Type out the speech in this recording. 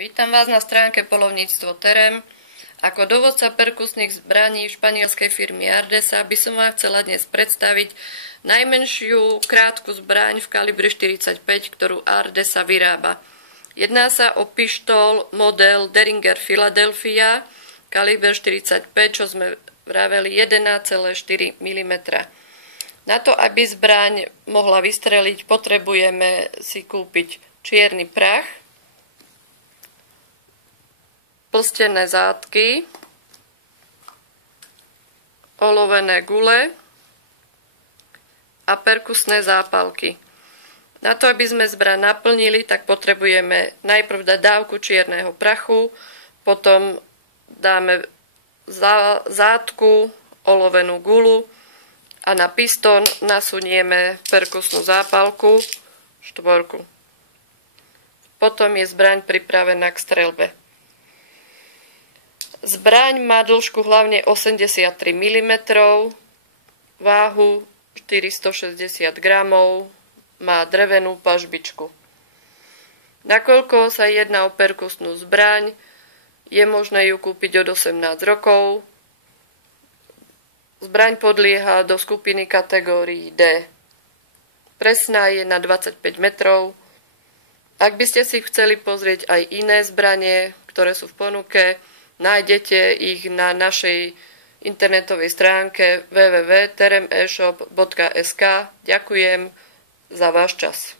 Vítam vás na stránke Polovníctvo Terem. Ako dovodca perkusných zbraní španielskej firmy Ardesa by som vám chcela dnes predstaviť najmenšiu krátku zbraň v kalibri 45, ktorú Ardesa vyrába. Jedná sa o pištol model Derringer Philadelphia, kaliber 45, čo sme vraveli 1,4 mm. Na to, aby zbraň mohla vystreliť, potrebujeme si kúpiť čierny prach, plstené zátky, olovené gule a perkusné zápalky. Na to, aby sme zbraň naplnili, tak potrebujeme najprv dať dávku čierneho prachu, potom dáme zátku, olovenú gulu a na pistón nasunieme perkusnú zápalku, štvorku. Potom je zbraň pripravená k streľbe. Zbraň má dĺžku hlavne 83 mm, váhu 460 gramov, má drevenú pažbičku. Nakoľko sa jedná o perkusnú zbraň, je možné ju kúpiť od 18 rokov. Zbraň podlieha do skupiny kategórií D. Presná je na 25 metrov. Ak by ste si chceli pozrieť aj iné zbranie, ktoré sú v ponuke, nájdete ich na našej internetovej stránke www.teremeshop.sk. Ďakujem za váš čas.